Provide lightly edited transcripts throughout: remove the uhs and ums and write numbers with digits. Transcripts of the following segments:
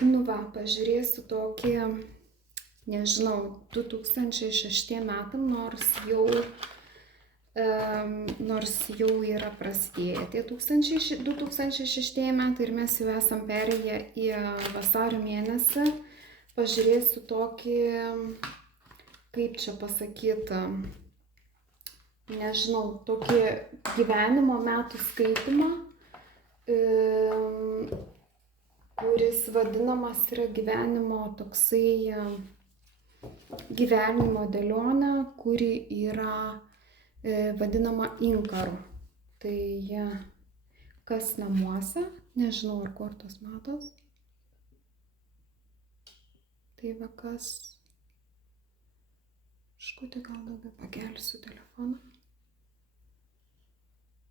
Nu va, pažiūrėsiu tokį, nežinau, 2006 metam, nors jau yra prasidėję tie 2006 metai ir mes jau esam perėję į vasario mėnesį. Pažiūrėsiu tokį, kaip čia pasakyti, nežinau, tokį gyvenimo metų skaitimą, kuris vadinamas yra gyvenimo dėlionė, kuri yra vadinama inkaru. Tai kas namuose, nežinau, ar kortos matos. Tai va kas, škutį gal daugiau pakelsiu telefoną.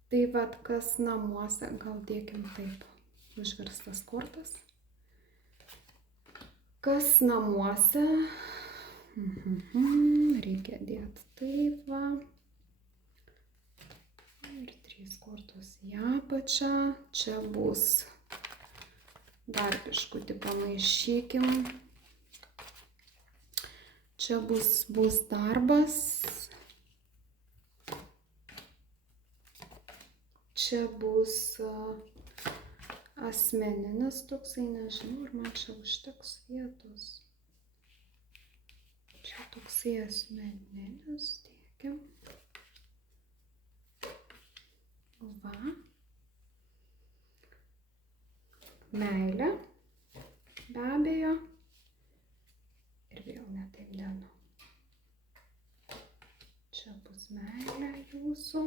Tai va kas namuose, gal dėkim taip, užverstas kortas. Kas namuose, reikia dėti taip va. Ir 3 kortos į apačią. Čia bus, dar biškutį pamaišykim. Čia bus darbas. Čia bus asmeninis toksai, nežinau, ar man čia užteks vietos. Čia toksai asmeninis, dėkim. Va. Meilė, be abejo. Ir vėl netaip denu. Čia bus meilė jūsų.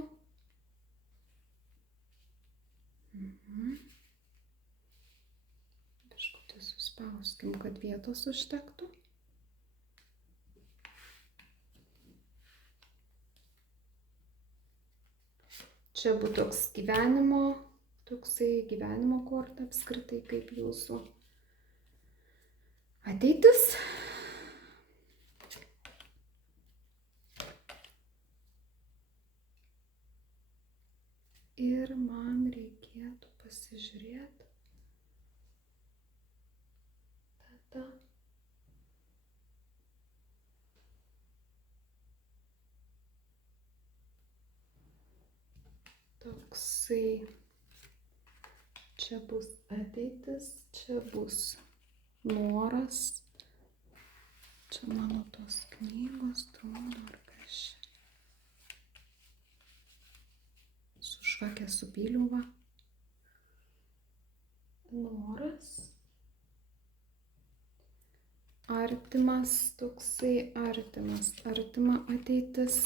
Biškutį suspauskim, kad vietos užtektų. Čia būtų toks gyvenimo korta apskritai kaip jūsų ateitis. Ir man reikėtų pasižiūrėti tada. Toksai, čia bus ateitis, čia bus noras, čia mano tos knygos, trono ar kas čia. Su švakė supyliau va. Noras. Artimas, toksai artima ateitis.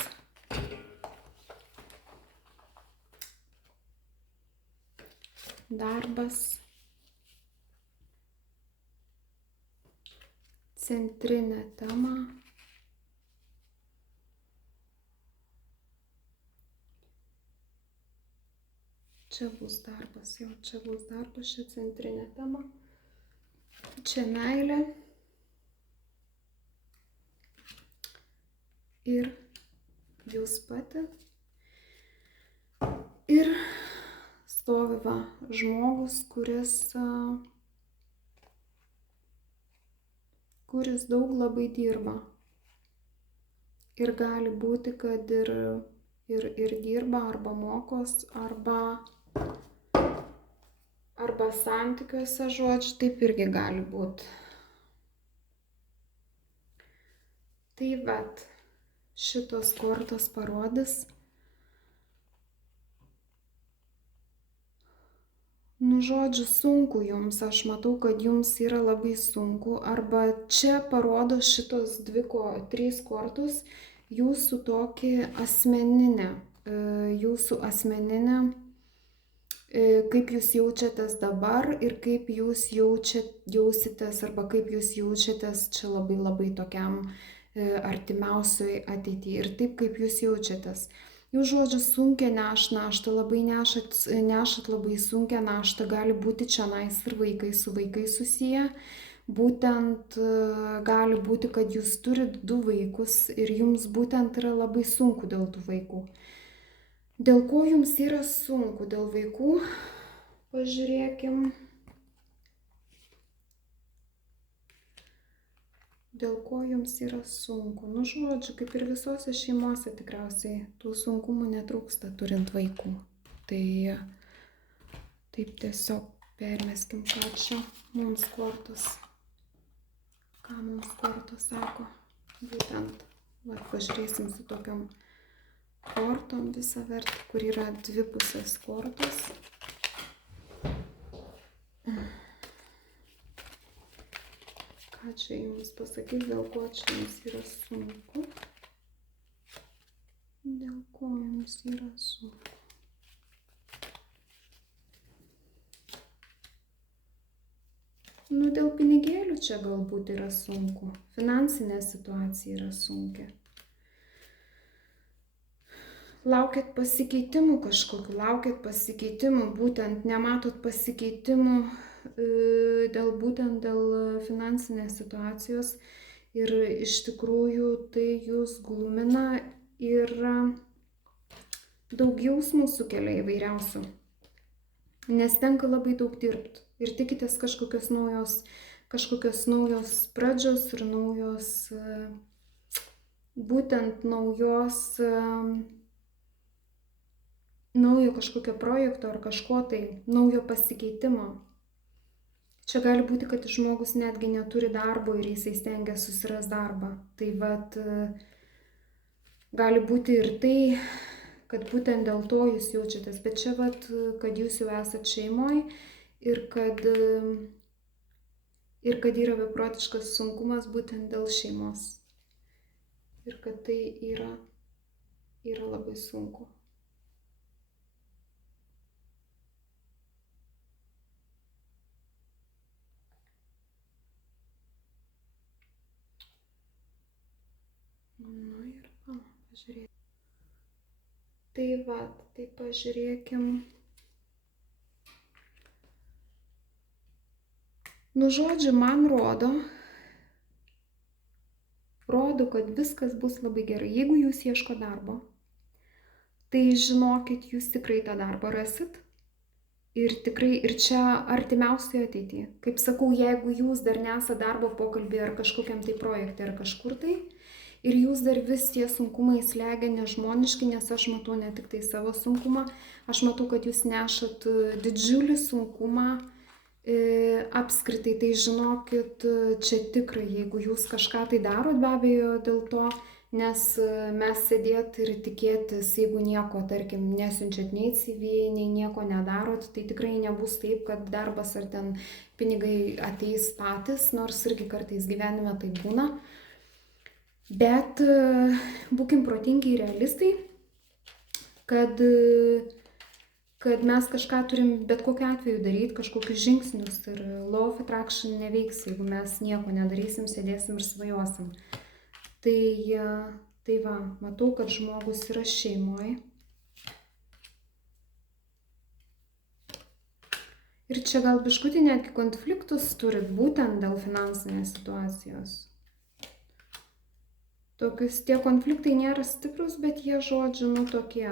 Darbas. Centrinė tema. Čia bus darbas, čia centrinė tema. Čia meilė. Ir jūs pati. Ir stovi va žmogus, kuris daug labai dirba. Ir gali būti, kad ir dirba, arba mokos, arba santykiuose, žodžiu, taip irgi gali būti. Tai vat, šitos kortos parodys. Nu, žodžiu, sunku jums, aš matau, kad jums yra labai sunku, arba čia parodo šitos 3 kortos jūsų tokį asmeninę, kaip jūs jaučiatės dabar ir kaip jūs jausitės, arba kaip jūs jaučiatės čia labai labai tokiam artimiausioj ateityje ir taip, kaip jūs jaučiatės. Jūs, žodžiu, sunkia naštą, labai nešat labai sunkia naštą, gali būti čionais ir su vaikais susiję. Būtent gali būti, kad jūs turit 2 vaikus ir jums būtent yra labai sunku dėl tų vaikų. Dėl ko jums yra sunku dėl vaikų? Pažiūrėkim. Dėl ko jums yra sunku? Nu, žodžiu, kaip ir visose šeimose tikriausiai tų sunkumų netrūksta turint vaikų. Tai taip tiesiog permeskim, ką čia mums kortos. Ką mums kortos sako. Būtent, va, pažiūrėsim su tokiom kortom visą vertį, kur yra dvi pusės kortos. Ką čia jums pasakys, dėl ko čia jums yra sunku? Dėl ko jums yra sunku? Nu, dėl pinigėlių čia galbūt yra sunku. Finansinė situacija yra sunki. Laukiat pasikeitimų kažkokių, laukiat pasikeitimų, būtent nematot pasikeitimų būtent dėl finansinės situacijos ir iš tikrųjų tai jūs glumina ir daug jausmų sukelia įvairiausių, nes tenka labai daug dirbti ir tikitės kažkokios naujos pradžios ir naujo kažkokio projekto ar kažko tai, naujo pasikeitimo. Čia gali būti, kad žmogus netgi neturi darbo ir jisai stengia susirasti darbą. Tai vat, gali būti ir tai, kad būtent dėl to jūs jaučiatės. Bet čia vat, kad jūs jau esat šeimoje ir kad yra beprotiškas sunkumas būtent dėl šeimos. Ir kad tai yra labai sunku. Nu ir pažiūrėkim. Tai va, tai pažiūrėkim. Nu, žodžiu, man rodo, kad viskas bus labai gerai. Jeigu jūs ieško darbo, tai žinokit, jūs tikrai tą darbą rasit. Ir tikrai, ir čia artimiausioje ateityje. Kaip sakau, jeigu jūs dar nesate darbo pokalbį ar kažkokiam tai projekte ar kažkur tai, ir jūs dar vis tie sunkumai slegia nežmoniški, nes aš matau ne tik tai savo sunkumą, aš matau, kad jūs nešat didžiulį sunkumą apskritai, tai žinokit, čia tikrai, jeigu jūs kažką tai darot, be abejo dėl to, nes mes sėdėt ir tikėtis, jeigu nieko, tarkim, nesiunčiat nei CV, nei nieko nedarot, tai tikrai nebus taip, kad darbas ar ten pinigai ateis patys, nors irgi kartais gyvenime tai būna. Bet būkim protingi ir realistai, kad mes kažką turim bet kokiu atveju daryti, kažkokius žingsnius ir law of attraction neveiks, jeigu mes nieko nedarysim, sėdėsim ir svajosim. Tai va, matau, kad žmogus yra šeimoje. Ir čia gal biškutį netgi konfliktus turit būtent dėl finansinės situacijos. Tokius tie konfliktai nėra stiprus, bet jie, žodžiu, nu tokie.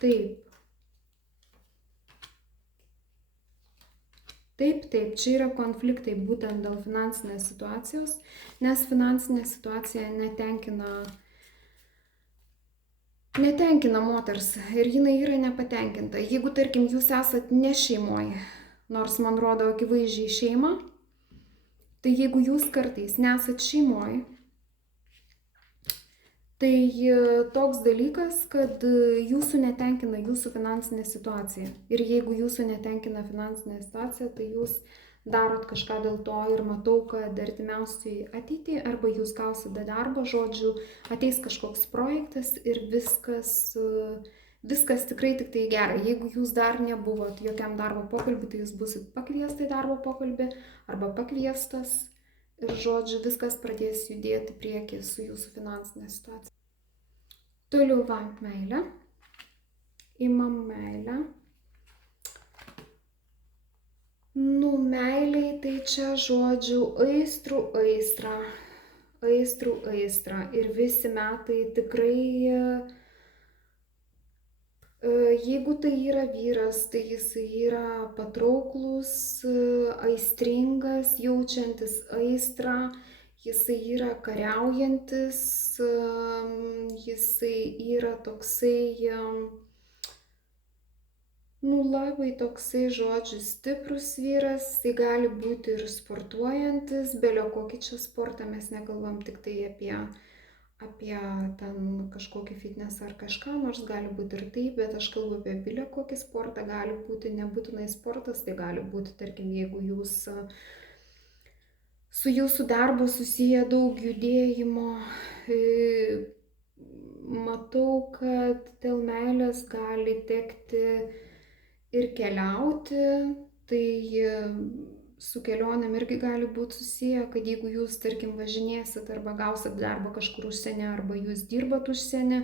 Taip. Taip, čia yra konfliktai būtent dėl finansinės situacijos, nes finansinė situacija netenkina moters ir jinai yra nepatenkinta. Jeigu, tarkim, jūs esat ne šeimoje, nors man rodo akivaizdžiai šeima, tai jeigu jūs kartais nesat šeimoje, tai toks dalykas, kad jūsų netenkina jūsų finansinė situacija. Ir jeigu jūsų netenkina finansinė situacija, tai jūs darot kažką dėl to ir matau, kad artimiausiai ateityje arba jūs gausite darbą, žodžiu, ateis kažkoks projektas ir viskas tikrai tik tai gerai. Jeigu jūs dar nebuvot jokiam darbo pokalbį, tai jūs busit pakviesta į darbo pokalbį arba pakviestas ir, žodžiu, viskas pradės judėti priekį su jūsų finansinė situacija. Toliau va, meilė. Imam meilę. Nu, meiliai tai čia, žodžiu, aistrų aistrą. Ir visi metai tikrai Jeigu tai yra vyras, tai jisai yra patrauklus, aistringas, jaučiantis aistrą, jisai yra kariaujantis, jisai yra toksai, labai toksai, žodžiu, stiprus vyras, tai gali būti ir sportuojantis, belio kokį čia sportą, mes nekalbam tik tai apie ten kažkokį fitnesą ar kažką, nors gali būti ir taip, bet aš kalbu apie bilio kokį sportą, gali būti nebūtinai sportas, tai gali būti, tarkim, jeigu jūs su jūsų darbu susiję daug judėjimo, matau, kad dėl meilės gali tekti ir keliauti, tai su kelionėm irgi gali būti susiję, kad jeigu jūs, tarkim, važinėsit arba gausit darbą kažkur užsienį, arba jūs dirbat užsienį,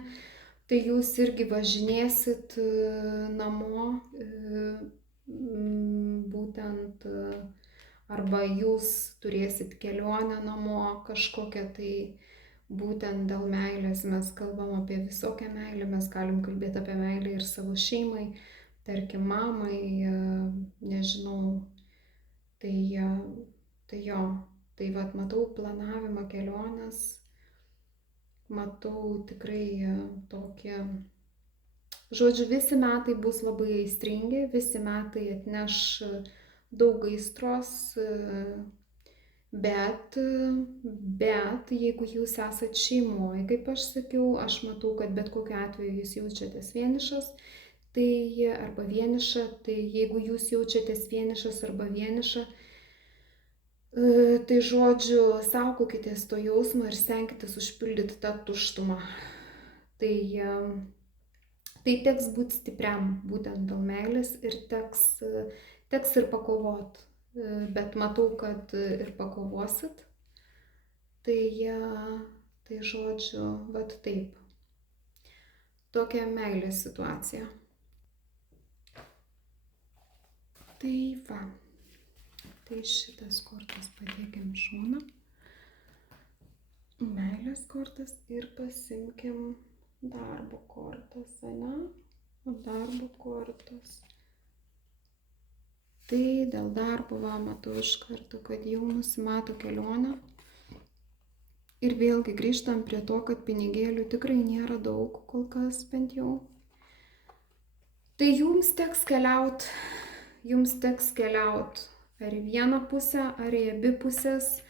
tai jūs irgi važinėsit namo, būtent, arba jūs turėsit kelionę namo kažkokią, tai būtent dėl meilės mes kalbam apie visokią meilę, mes galim kalbėti apie meilę ir savo šeimai, tarkim, mamai, nežinau. Tai jo, tai vat matau planavimą kelionės, matau tikrai tokį, žodžiu, visi metai bus labai aistringi, visi metai atneš daug aistros, bet jeigu jūs esat šeimoje, kaip aš sakiau, aš matau, kad bet kokiu atveju jūs jaučiatės vienišas, arba vieniša, tai jeigu jūs jaučiatės vienišas arba vieniša, tai žodžiu, saugokitės to jausmo ir stenkitės užpildyti tą tuštumą. Tai teks būti stipriam būtent dėl meilės ir teks ir pakovot, bet matau, kad ir pakovosit. Tai žodžiu, vat taip. Tokia meilės situacija. Tai va, tai šitas kortas padėkim šoną, meilės kortas ir pasimkim darbo kortas, ane? Darbo kortas. Tai dėl darbo, va, matau iš karto, kad jau nusimato kelionę. Ir vėlgi grįžtam prie to, kad pinigėlių tikrai nėra daug, kol kas bent jau. Tai jums teks keliaut ar į vieną pusę, ar į abi pusės,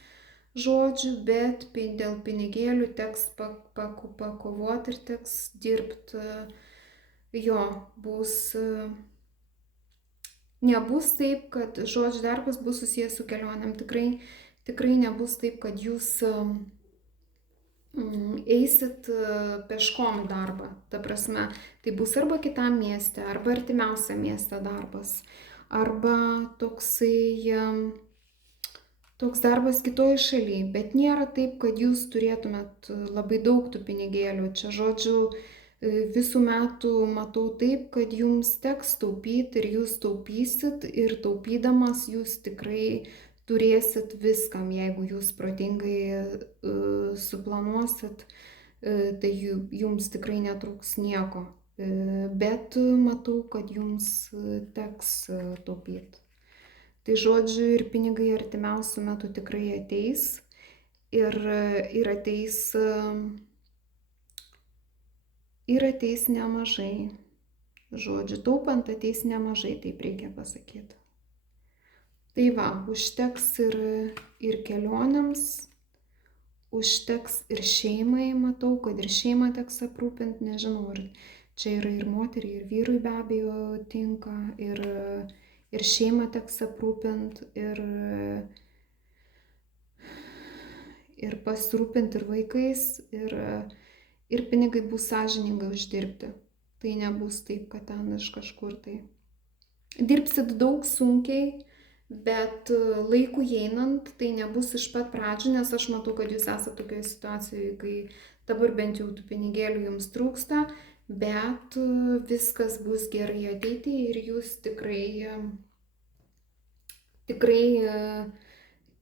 žodžiu, bet dėl pinigėlių teks pakovoti ir teks dirbti. Jo, nebus taip, kad, žodžiu, darbas bus susijęs su kelionėm. Tikrai nebus taip, kad jūs eisit peškom į darbą. Ta prasme, tai bus arba kitam mieste, arba artimiausiam mieste darbas, arba toks darbas kitoj šalyje, bet nėra taip, kad jūs turėtumėt labai daug tų pinigėlių. Čia, žodžiu, visų metų matau taip, kad jums teks taupyti ir jūs taupysit ir taupydamas jūs tikrai turėsit viskam, jeigu jūs protingai suplanuosit, tai jums tikrai netrūks nieko. Bet matau, kad jums teks taupyti. Tai žodžiu, ir pinigai artimiausių metų tikrai ateis ir ateis nemažai. Žodžiu, taupant ateis nemažai, taip reikia pasakyti. Tai va, užteks ir kelionėms, užteks ir šeimai, matau, kad ir šeimą teks aprūpinti, nežinau, ar čia yra ir moteriai, ir vyrui be abejo tinka, ir šeimą teks aprūpinti, ir pasirūpinti ir vaikais, ir pinigai bus sąžiningai uždirbti. Tai nebus taip, kad ten iš kažkur tai. Dirbsit daug sunkiai, bet laiku einant tai nebus iš pat pradžių, nes aš matau, kad jūs esate tokioje situacijoje, kai dabar bent jau tų pinigėlių jums trūksta, bet viskas bus gerai ateityje ir jūs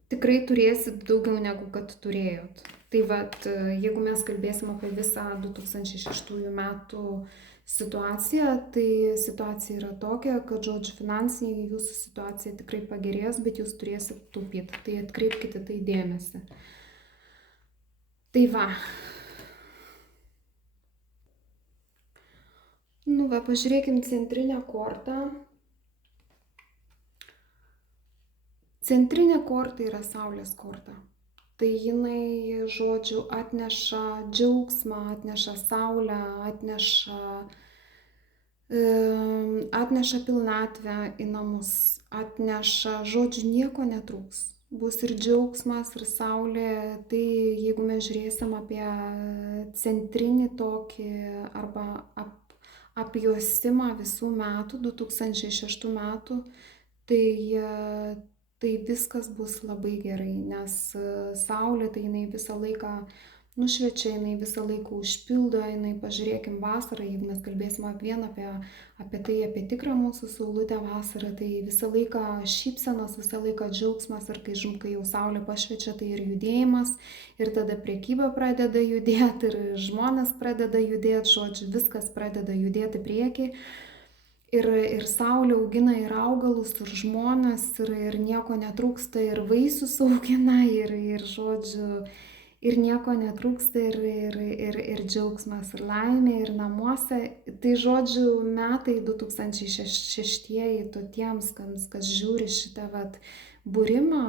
tikrai turėsit daugiau negu kad turėjot. Tai vat, jeigu mes kalbėsim apie visą 2006 metų situaciją. Tai situacija yra tokia, kad, žodžiu, finansinė jūsų situacija tikrai pagerės, bet jūs turėsit taupyti. Tai atkreipkite tai dėmesį. Tai va. Nu va, pažiūrėkim centrinę kortą. Centrinė korta yra Saulės korta. Tai jinai, žodžiu, atneša džiaugsmą, atneša saulę, atneša pilnatvę į namus, atneša, žodžiu, nieko netrūks. Bus ir džiaugsmas, ir saulė. Tai jeigu mes žiūrėsim apie centrinį tokį arba apjuosimą visų metų, 2006 metų, tai viskas bus labai gerai, nes saulė tai jinai visą laiką nušviečia, jinai visą laiką užpildo, jinai, pažiūrėkim, vasarą, jeigu mes kalbėsim apie tikrą mūsų saulutę vasarą, tai visą laiką šypsenos, visą laiką džiaugsmas, ir kai jau saulė pašviečia, tai ir judėjimas, ir tada prekyba pradeda judėti, ir žmonės pradeda judėti, žodžiu, viskas pradeda judėti prieki. Ir saulė augina ir augalus, ir žmones, ir nieko netrūksta, ir vaisius augina, ir žodžiu, ir nieko netrūksta, ir džiaugsmas, ir laimė, ir namuose. Tai, žodžiu, metai 2006 tiems, kas žiūri šitą vat būrimą,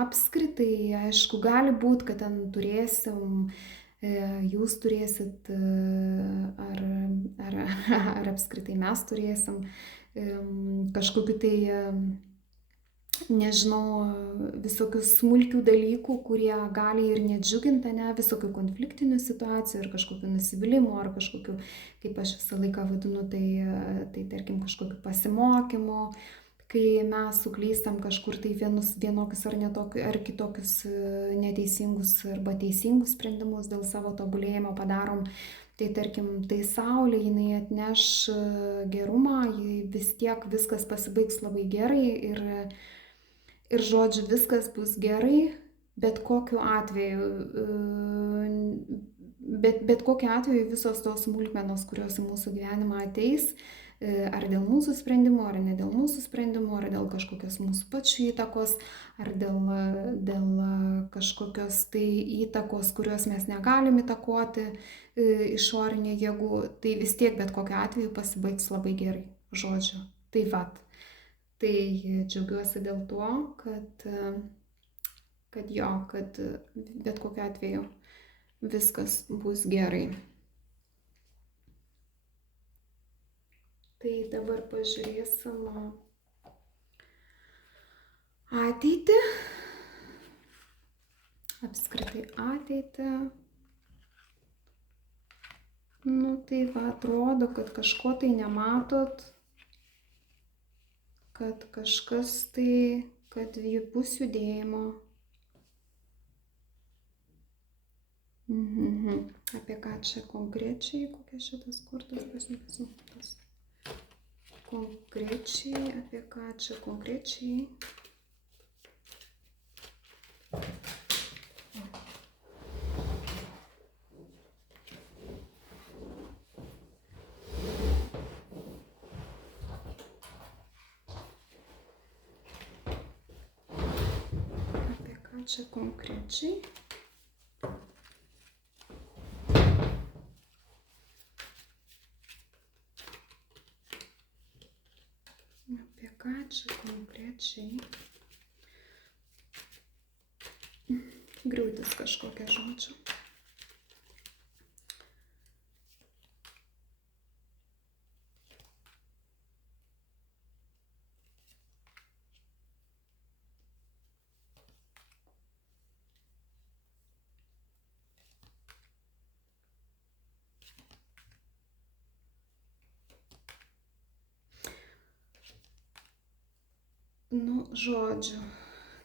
apskritai, aišku, gali būti, kad ten turėsim, jūs turėsit, ar apskritai mes turėsim kažkokiu tai, nežinau, visokių smulkių dalykų, kurie gali ir nedžiuginti, ne, visokių konfliktinių situacijų, ir kažkokių nusivylimų, ar kažkokių, kaip aš visą laiką vadinu, tai tarkim kažkokių pasimokymų, kai mes suklystam kažkur tai vienokius ar kitokius neteisingus arba teisingus sprendimus dėl savo tobulėjimo padarom. Tai tarkim, tai saulė, jinai atneš gerumą, vis tiek viskas pasibaigs labai gerai, ir žodžiu, viskas bus gerai, bet kokiu atveju. Bet kokiu atveju visos tos smulkmenos, kurios į mūsų gyvenimą ateis, ar dėl mūsų sprendimų, ar ne dėl mūsų sprendimų, ar dėl kažkokios mūsų pačių įtakos, ar dėl kažkokios tai įtakos, kurios mes negalim įtakoti, išorinė jėgų, tai vis tiek bet kokiu atveju pasibaigs labai gerai, žodžiu. Tai vat. Tai džiaugiuosi dėl to, kad bet kokiu atveju viskas bus gerai. Tai dabar pažiūrėsim ateitį, apskritai ateitį. Nu tai va, atrodo, kad kažko tai nematot, kad kažkas tai, kad bus judėjimo. Apie ką čia konkrečiai, kokia šitas kortas pasiūlytas? Konkrečiai, apie ką čia konkrečiai? Apie ką čia konkrečiai? Ką čia konkrečiai? Griūtis kažkokia, žodžiu. Nu, žodžiu,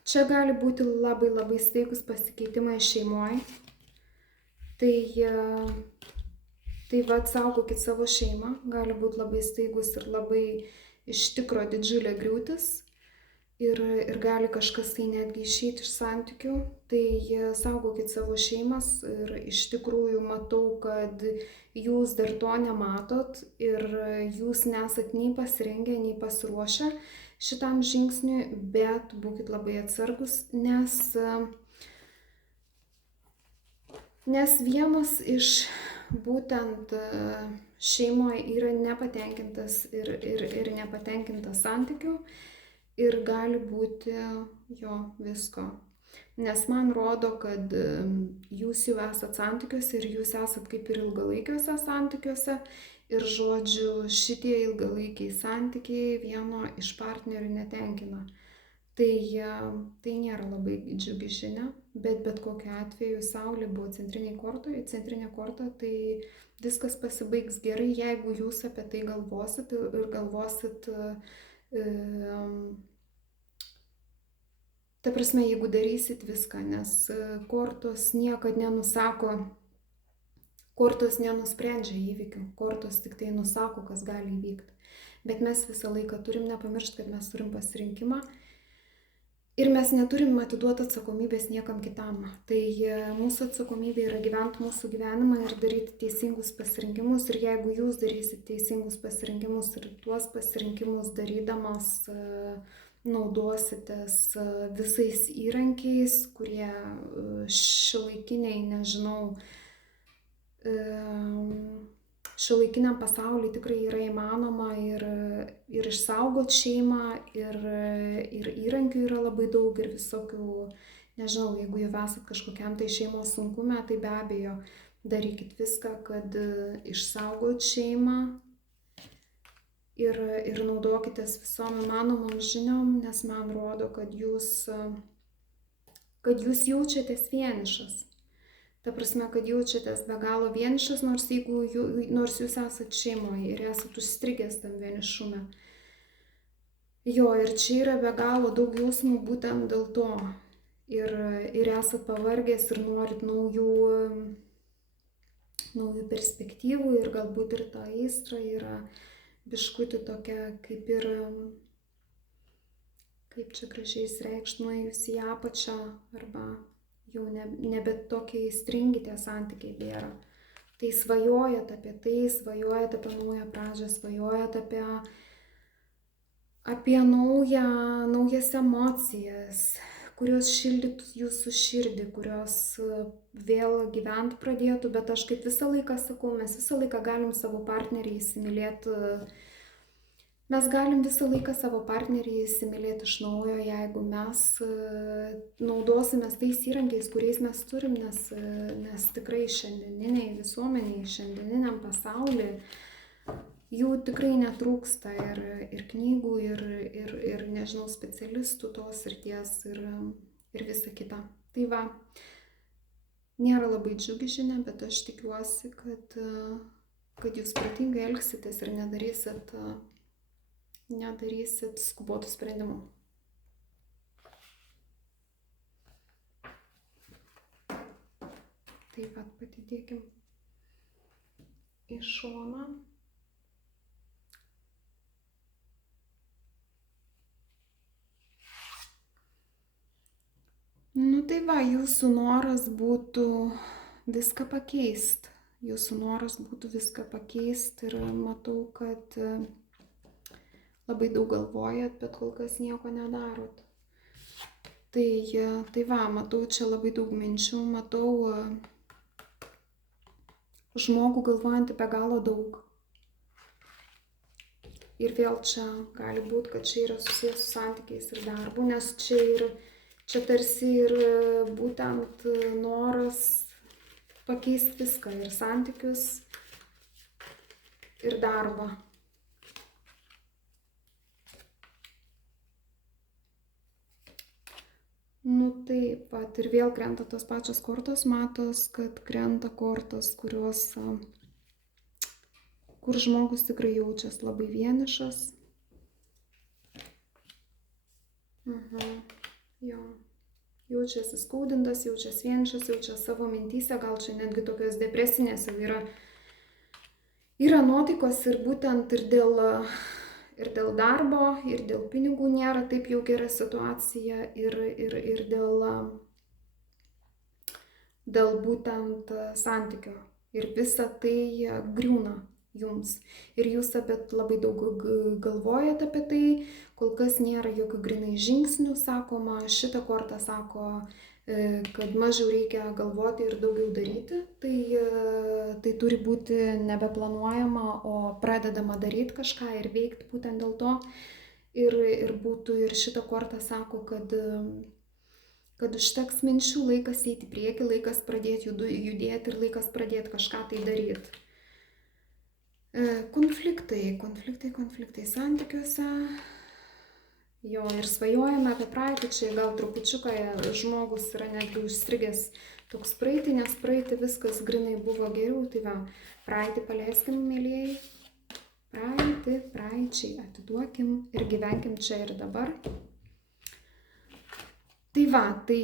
čia gali būti labai labai staigus pasikeitimai šeimoje. Tai vat, saugokit savo šeimą, gali būti labai staigus ir labai iš tikro didžiulė griūtis. ir gali kažkas tai netgi išeiti iš santykių, tai saugokit savo šeimas ir iš tikrųjų matau, kad jūs dar to nematot ir jūs nesat nei pasirengę, nei pasiruošę šitam žingsniui, bet būkit labai atsargus, nes vienas iš būtent šeimoje yra nepatenkintas ir nepatenkintas santykių ir gali būti jo visko. Nes man rodo, kad jūs jau esat santykiuose ir jūs esat kaip ir ilgalaikiuose santykiuose ir žodžiu šitie ilgalaikiai santykiai vieno iš partnerių netenkina. Tai nėra labai džiugi žinia, bet kokiu atveju Saulė buvo centrinė korta, tai viskas pasibaigs gerai, jeigu jūs apie tai galvosit ir galvosit, ta prasme, jeigu darysit viską, nes kortos niekad nenusako, kortos nenusprendžia įvykių, kortos tik tai nusako, kas gali įvykti. Bet mes visą laiką turim nepamiršti, kad mes turim pasirinkimą. Ir mes neturim atiduoti atsakomybės niekam kitam. Tai mūsų atsakomybė yra gyventi mūsų gyvenimą ir daryti teisingus pasirinkimus. Ir jeigu jūs darysit teisingus pasirinkimus ir tuos pasirinkimus darydamas naudositės visais įrankiais, kurie šiuolaikiniai, nežinau, šiuolaikiniam pasaulyje tikrai yra įmanoma ir išsaugot šeimą, ir įrankių yra labai daug ir visokių, nežinau, jeigu jau esat kažkokiam tai šeimos sunkume, tai be abejo darykit viską, kad išsaugot šeimą ir naudokitės visom įmanomom žiniom, nes man rodo, kad jūs jaučiatės vienišas. Ta prasme, kad jaučiatės be galo vienišas, nors jūs esat šeimoje ir esat užstrigęs tam vienišume. Jo, ir čia yra be galo daug jausmų būtent dėl to. Ir esat pavargęs ir norit naujų perspektyvų ir galbūt ir ta aistra yra biškutį tokia kaip ir, kaip čia gražiai išreikšti, nuėjus į apačią arba jau nebe tokie įstringi tie santykiai bėra. Tai svajojat apie tai, svajojat apie naują pradžią, svajojat apie naujas emocijas, kurios šildytų jūsų širdį, kurios vėl gyventi pradėtų, bet aš kaip visą laiką sakau, mes visą laiką galim savo partnerį įsimylėti. Mes galim visą laiką savo partnerį įsimylėti iš naujo, jeigu mes naudosimės tais įrankiais, kuriais mes turim, nes tikrai šiandieniniai visuomeniai, šiandieniniam pasauliui jų tikrai netrūksta ir knygų, ir nežinau, specialistų tos srities ir visa kita. Tai va, nėra labai džiugi žinia, bet aš tikiuosi, kad jūs protingai elgsitės ir nedarysit skubotų sprendimų. Taip pat patidėkim į šoną. Nu tai va, jūsų noras būtų viską pakeisti. Jūsų noras būtų viską pakeisti ir matau, kad labai daug galvojat, bet kol kas nieko nedarot. Tai va, matau čia labai daug minčių, matau žmogų galvojantį be galo daug. Ir vėl čia gali būti, kad čia yra susijęs su santykiais ir darbu, nes čia tarsi ir būtent noras pakeisti viską, ir santykius, ir darbą. Nu taip pat, ir vėl krenta tos pačios kortos, matos, kad krenta kortos, kur žmogus tikrai jaučias labai vienišas. Jo, jaučiasi skaudintas, jaučiasi vienišas, jaučiasi savo mintyse, gal čia netgi tokios depresinės jau yra nuotaikos ir būtent ir ir dėl darbo, ir dėl pinigų nėra taip jau gera situacija, ir dėl būtent santykio. Ir visa tai griūna jums. Ir jūs labai daug galvojat apie tai, kol kas nėra jokių grinai žingsnių, sakoma, šitą kortą sako, kad mažiau reikia galvoti ir daugiau daryti. Tai turi būti nebeplanuojama, o pradedama daryti kažką ir veikti būtent dėl to. Ir šitą kortą sako, kad užteks minčių, laikas eiti į priekį, laikas pradėti judėti ir laikas pradėti kažką tai daryti. Konfliktai santykiuose. Jo, ir svajojame apie praeitį, čia gal trupučiuką žmogus yra netgi užstrigęs toks praeitį, nes praeitį viskas grinai buvo geriau, tai va, praeitį paleiskim, mėlyjei, praeičiai atiduokim ir gyvenkim čia ir dabar. Tai va, tai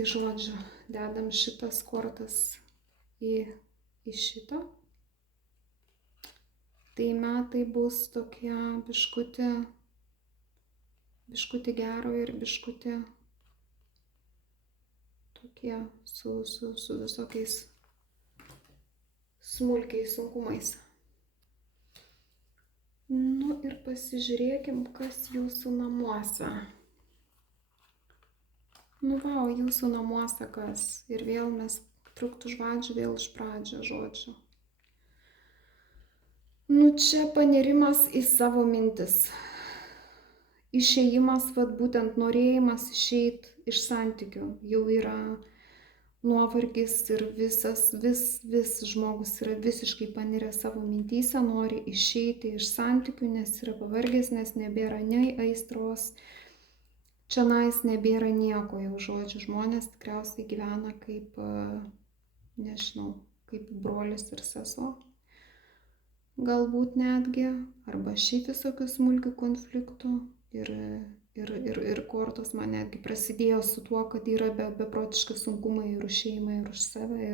žodžiu, dedam šitas kortas į šitą. Tai metai bus tokie biškutį gero ir biškutį tokie su visokiais smulkiais sunkumais. Nu ir pasižiūrėkim, kas jūsų namuose. Nu va, o jūsų namuose kas? Ir vėl mes truktų žodžių, vėl iš pradžio žodžių. Nu čia panirimas į savo mintis. Išėjimas, vat būtent norėjimas išeiti iš santykių. Jau yra nuovargis ir vis žmogus yra visiškai paniręs savo mintyse, nori išeiti iš santykių, nes yra pavargęs, nes nebėra nei aistros. Čionais nebėra nieko, jau žodžiu, žmonės tikriausiai gyvena kaip, nežinau, kaip brolis ir sesuo. Galbūt netgi, arba šiaip visokių smulkių konfliktų. Ir kortos man netgi prasidėjo su tuo, kad yra beprotiški sunkumai ir už šeimą, ir už save.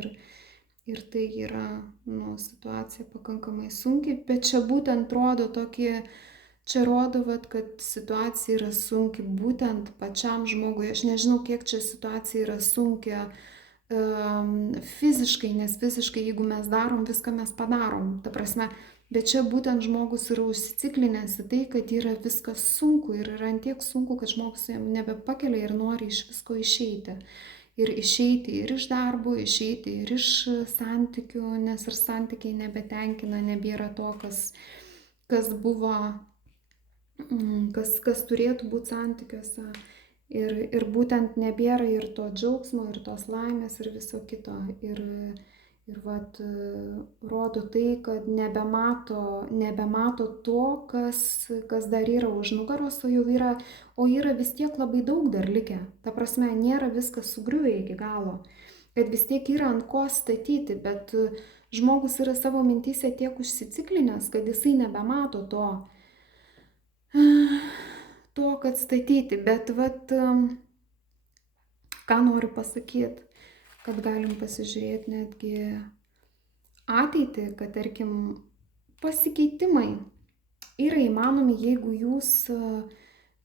Ir tai yra, situacija pakankamai sunkiai, bet čia būtent rodo tokį, čia rodo, kad situacija yra sunki būtent pačiam žmogui. Aš nežinau, kiek čia situacija yra sunkia fiziškai, nes fiziškai, jeigu mes darom, viską mes padarom. Ta prasme, bet čia būtent žmogus yra užsiciklinęs į tai, kad yra viskas sunku ir yra antiek sunku, kad žmogus jam nebepakelia ir nori iš visko išeiti. Ir išeiti ir iš darbo, išeiti ir iš santykių, nes ir santykiai nebetenkina, nebėra to, kas buvo, kas turėtų būti santykiuose. Ir būtent nebėra ir to džiaugsmo, ir tos laimės, ir viso kito. Ir vat rodo tai, kad nebemato to, kas dar yra už nugaros, o yra vis tiek labai daug dar likę. Ta prasme, nėra viskas sugriuvę iki galo. Kad vis tiek yra ant ko statyti, bet žmogus yra savo mintyse tiek užsiciklinęs, kad jisai nebemato to, kad statyti, bet vat, ką noriu pasakyti, kad galim pasižiūrėti netgi ateitį, kad tarkim pasikeitimai yra įmanomi, jeigu jūs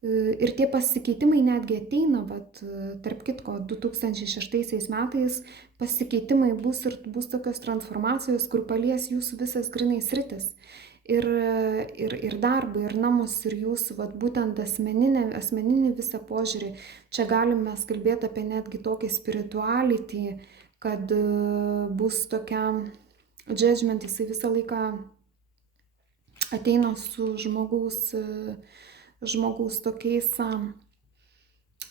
ir tie pasikeitimai netgi ateina, vat, tarp kitko, 2006 metais pasikeitimai bus ir bus tokios transformacijos, kur palies jūsų visas grinai sritis. Ir darbą, ir namus, ir jūsų vat, būtent asmeninį visą požiūrį. Čia galim mes kalbėti apie netgi tokį spirituality, kad bus tokia judgment, jisai visą laiką ateina su žmogaus tokiais,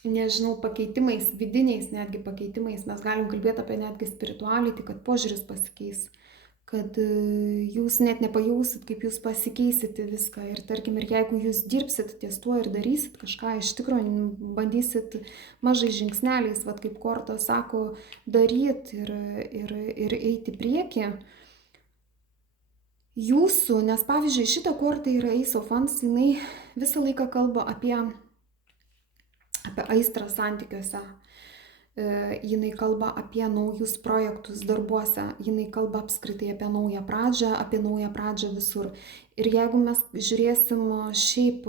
nežinau, pakeitimais, vidiniais netgi pakeitimais. Mes galim kalbėti apie netgi spirituality, kad požiūris pasikeis. Kad jūs net nepajausit, kaip jūs pasikeisit viską. Ir tarkim, ir jeigu jūs dirbsit ties tuo ir darysit kažką, iš tikrųjų bandysit mažai žingsneliais, vat kaip korta sako, daryti ir eiti priekį. Jūsų, nes pavyzdžiui, šita korta yra Ace of Wands, jinai visą laiką kalba apie aistrą santykiuose. jinai kalba apie naujus projektus darbuose, jinai kalba apskritai apie naują pradžią visur. Ir jeigu mes žiūrėsim šiaip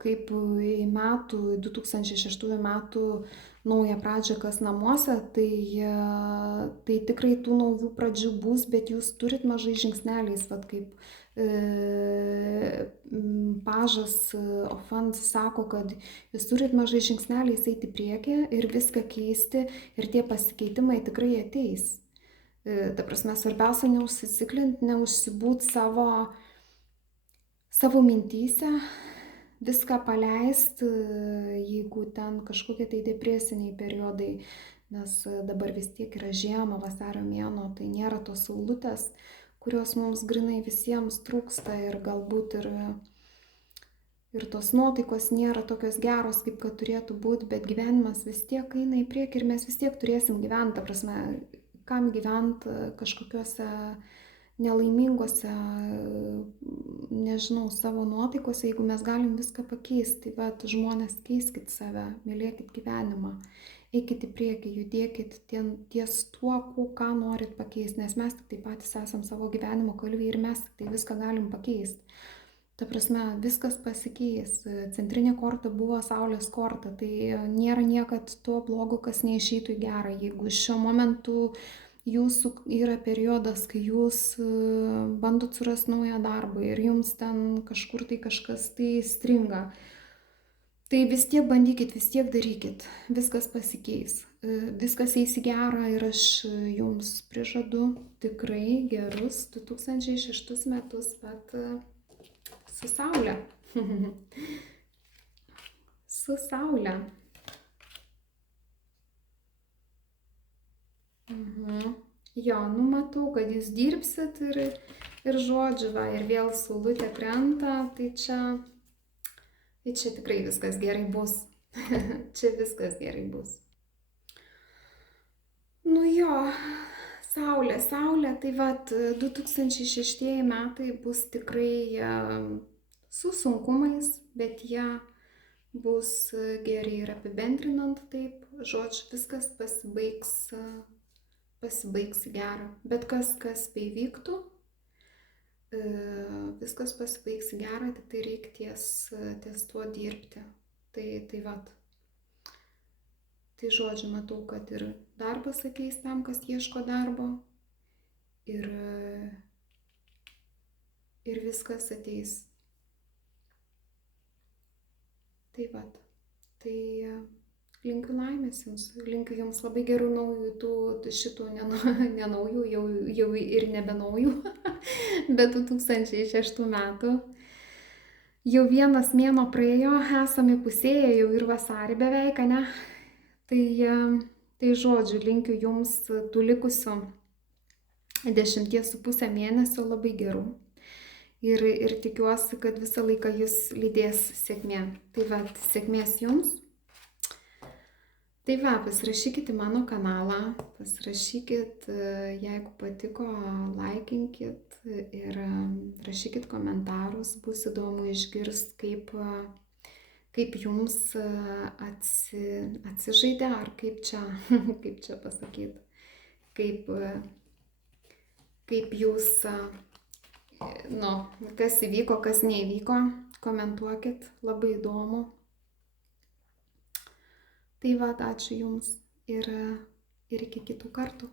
kaip į 2006 metų naują pradžią kas namuose, tai tikrai tų naujų pradžių bus, bet jūs turit mažai žingsneliais, vat kaip pažas Ofant sako, kad jūs turit mažai žingsneliais eiti į priekį ir viską keisti ir tie pasikeitimai tikrai ateis. Ta prasme, svarbiausia neužsiciklint, neužsibūt savo mintyse, viską paleisti, jeigu ten kažkokie tai depresiniai periodai, nes dabar vis tiek yra žiema, vasario mėnuo, tai nėra tos saulutės, kurios mums grinai visiems trūksta ir galbūt ir tos nuotaikos nėra tokios geros, kaip kad turėtų būti, bet gyvenimas vis tiek eina į priekį ir mes vis tiek turėsim gyventi, ta prasme, kam gyventi kažkokiuose nelaimingose, nežinau, savo nuotaikose, jeigu mes galim viską pakeisti. Tai va, žmonės, keiskit save, mylėkit gyvenimą, eikit į priekį, judėkit ties tuo, ką norit pakeisti, nes mes tik tai patys esam savo gyvenimo kalviai ir mes tik tai viską galim pakeisti. Ta prasme, viskas pasikeis. Centrinė korta buvo Saulės korta, tai nėra niekad to blogo, kas neišeitų į gerą. Jeigu šiuo momentu jūsų yra periodas, kai jūs bandot surasti naują darbą ir jums ten kažkur tai kažkas tai stringa, tai vis tiek bandykit, vis tiek darykit, viskas pasikeis, viskas eis į gerą ir aš jums prižadu tikrai gerus 2006 metus, bet su Saule. Su Saule. Jo, matau, kad jūs dirbsit ir žodžiu, va, ir vėl saulutė krenta, tai čia tikrai viskas gerai bus. Čia viskas gerai bus. Nu jo, Saulė, tai vat 2006 metai bus tikrai su sunkumais, bet jie bus geri ir apibendrinant taip, žodžiu, viskas pasibaigs gerą. Bet kas beivyktų, viskas pasibaigs gerą, tik tai reikia ties tuo dirbti. Tai vat. Tai žodžiu, matau, kad ir darbas ateis tam, kas ieško darbo. Ir viskas ateis. Tai vat. Tai linkiu laimės jums. Linkiu jums labai gerų naujų, šitų nenaujų, jau ir nebe naujų, bet 2006 metų. Jau vienas mėnuo praėjo, esame pusėje, jau ir vasarį beveik, ne? Tai žodžiu, linkiu jums tų likusių 10,5 mėnesio labai gerų. Ir tikiuosi, kad visą laiką jūs lydės sėkmė. Tai va, sėkmės jums. Tai va, pasirašykit į mano kanalą, pasirašykit, jeigu patiko, laikinkit ir rašykit komentarus, bus įdomu išgirsti, kaip jums atsižaidė, ar kaip čia pasakyti, kaip jūs, kas įvyko, kas neįvyko, komentuokit, labai įdomu. Tai va, ačiū jums ir iki kitų kartų.